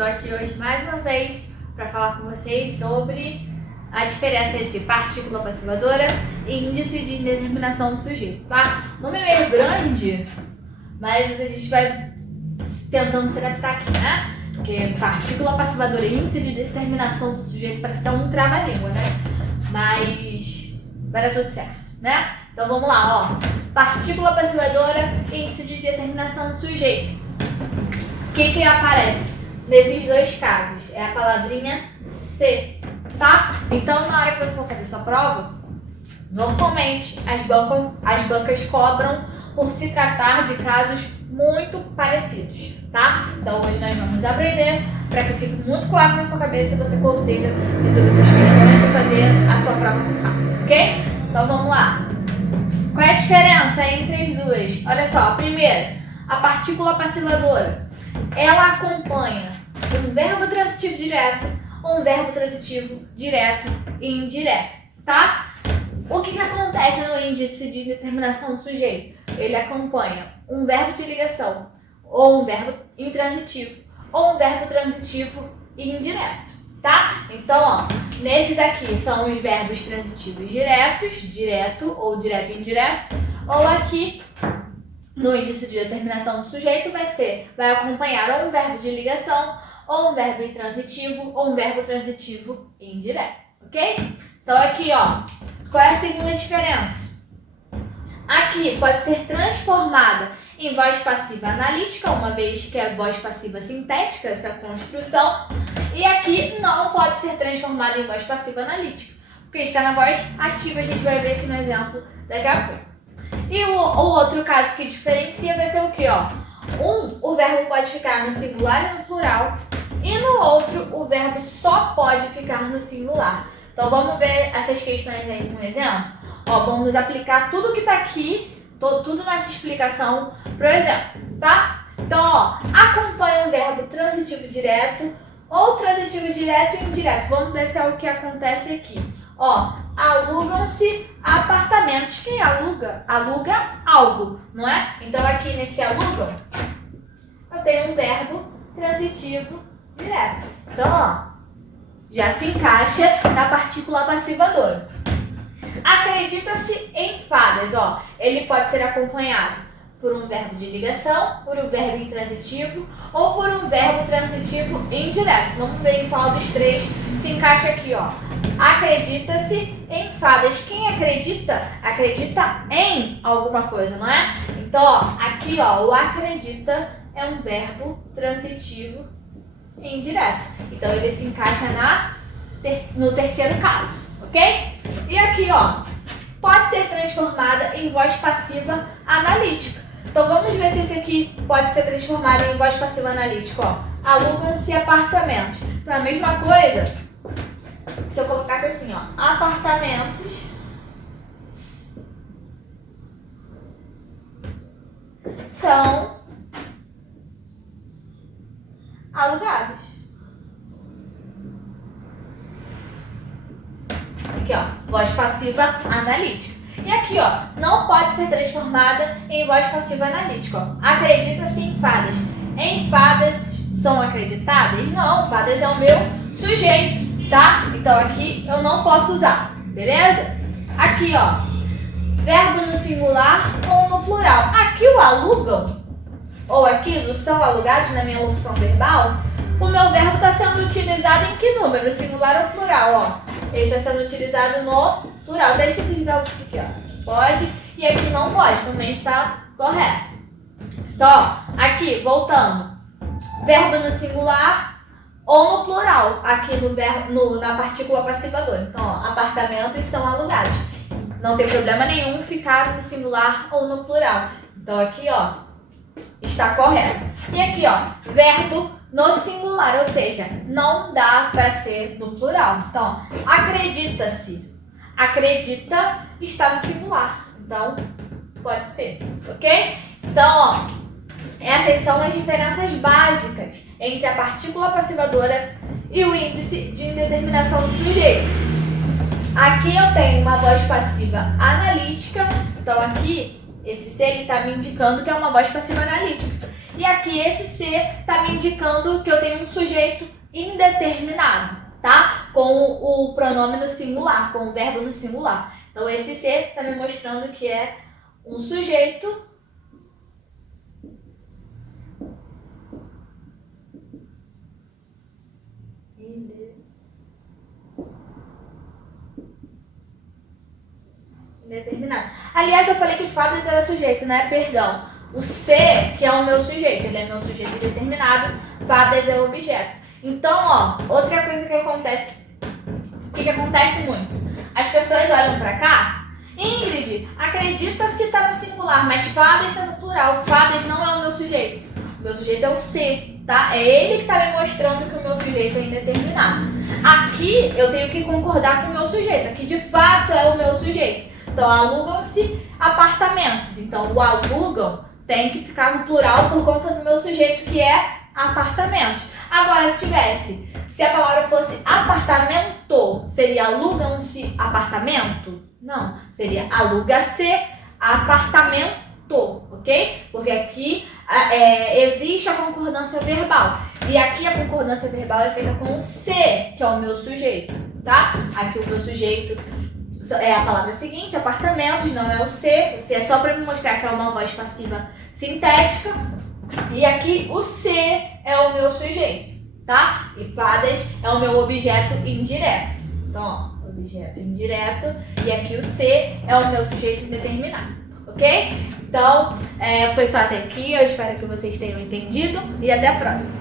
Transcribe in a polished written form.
Estou aqui hoje mais uma vez para falar com vocês sobre a diferença entre partícula passivadora e índice de indeterminação do sujeito, tá? O nome é meio grande, mas a gente vai tentando se adaptar aqui, né? Porque partícula passivadora e índice de determinação do sujeito parece que é um trava-língua, né? Mas vai dar tudo certo, né? Então vamos lá, ó. Partícula passivadora e índice de determinação do sujeito. O que aparece nesses dois casos? É a palavrinha C, tá? Então, na hora que você for fazer sua prova, normalmente as bancas cobram por se tratar de casos muito parecidos, tá? Então, hoje nós vamos aprender para que fique muito claro na sua cabeça e você consiga resolver suas questões e fazer a sua prova com calma, ok? Então, vamos lá. Qual é a diferença entre as duas? Olha só, primeiro, a partícula passivadora. Ela acompanha um verbo transitivo direto ou um verbo transitivo direto e indireto, tá? O que acontece no índice de determinação do sujeito? Ele acompanha um verbo de ligação ou um verbo intransitivo ou um verbo transitivo e indireto, tá? Então, ó, nesses aqui são os verbos transitivos diretos, direto ou direto e indireto, ou aqui no índice de determinação do sujeito vai acompanhar ou um verbo de ligação, ou um verbo intransitivo, ou um verbo transitivo e indireto, ok? Então aqui, ó, qual é a segunda diferença? Aqui pode ser transformada em voz passiva analítica, uma vez que é voz passiva sintética, essa construção, e aqui não pode ser transformada em voz passiva analítica, porque está na voz ativa, a gente vai ver aqui no exemplo daqui a pouco. E o outro caso que diferencia vai ser o que, ó? O verbo pode ficar no singular e no plural, e no outro o verbo só pode ficar no singular. Então vamos ver essas questões aí com exemplo. Ó, vamos aplicar tudo que tá aqui, tudo nessa explicação pro exemplo, tá? Então, ó, acompanha um verbo transitivo direto ou transitivo direto e indireto. Vamos ver se é o que acontece aqui. Ó, alugam-se apartamentos. Quem aluga? Aluga algo, não é? Então aqui nesse alugam, eu tenho um verbo transitivo direto. Então, ó, já se encaixa na partícula passivadora. Acredita-se em fadas, ó. Ele pode ser acompanhado por um verbo de ligação, por um verbo intransitivo ou por um verbo transitivo indireto. Vamos ver em qual dos três se encaixa aqui, ó. Acredita-se em fadas. Quem acredita? Acredita em alguma coisa, não é? Então, ó, aqui, ó, o acredita é um verbo transitivo indireto. Então, ele se encaixa no terceiro caso, ok? E aqui, ó, pode ser transformada em voz passiva analítica. Então, vamos ver se esse aqui pode ser transformado em voz passiva analítica, ó. Alugam-se apartamentos. Então, a mesma coisa, se eu colocasse assim, ó, apartamentos são alugados. Aqui, ó, voz passiva analítica. E aqui, ó, não pode ser transformada em voz passiva analítica, ó. Acredita-se em fadas. Em fadas são acreditadas? Não, fadas é o meu sujeito, tá? Então aqui eu não posso usar, beleza? Aqui, ó, verbo no singular ou no plural. Aqui o alugam, ou aquilo são alugados na minha locução verbal. O meu verbo está sendo utilizado em que número? Singular ou plural, ó? Ele está sendo utilizado no plural. Até esqueci de dar o tique aqui, ó. Pode e aqui não pode, também está correto. Então, ó, aqui, voltando. Verbo no singular ou no plural, aqui na partícula passivadora. Então, ó, apartamentos são alugados. Não tem problema nenhum ficar no singular ou no plural. Então, aqui, ó, está correto. E aqui, ó, verbo no singular, ou seja, não dá para ser no plural. Então, acredita-se. Acredita está no singular. Então, pode ser, ok? Então, ó, essas são as diferenças básicas entre a partícula passivadora e o índice de indeterminação do sujeito. Aqui eu tenho uma voz passiva analítica. Então, aqui, esse C está me indicando que é uma voz passiva analítica. E aqui esse ser está me indicando que eu tenho um sujeito indeterminado, tá? Com o pronome no singular, com o verbo no singular. Então esse ser está me mostrando que é um sujeito indeterminado. Aliás, eu falei que fadas era sujeito, né? Perdão. O ser, que é o meu sujeito, ele é meu sujeito indeterminado, fadas é o objeto. Então, ó, outra coisa que acontece, que acontece muito. As pessoas olham pra cá, Ingrid, acredita se tá no singular, mas fadas está no plural. Fadas não é o meu sujeito. O meu sujeito é o ser, tá? É ele que tá me mostrando que o meu sujeito é indeterminado. Aqui eu tenho que concordar com o meu sujeito. Aqui de fato é o meu sujeito. Então alugam-se apartamentos. Então o alugam tem que ficar no plural por conta do meu sujeito que é apartamentos. Agora se a palavra fosse apartamento, seria alugam-se apartamento? Não, seria aluga-se apartamento, ok? Porque aqui existe a concordância verbal. E aqui a concordância verbal é feita com o ser, que é o meu sujeito, tá? Aqui o meu sujeito é a palavra seguinte, apartamentos, não é o ser. O ser é só para me mostrar que é uma voz passiva sintética. E aqui o ser é o meu sujeito, tá? E fadas é o meu objeto indireto. Então, ó, objeto indireto. E aqui o ser é o meu sujeito indeterminado, ok? Então, foi só até aqui. Eu espero que vocês tenham entendido. E até a próxima.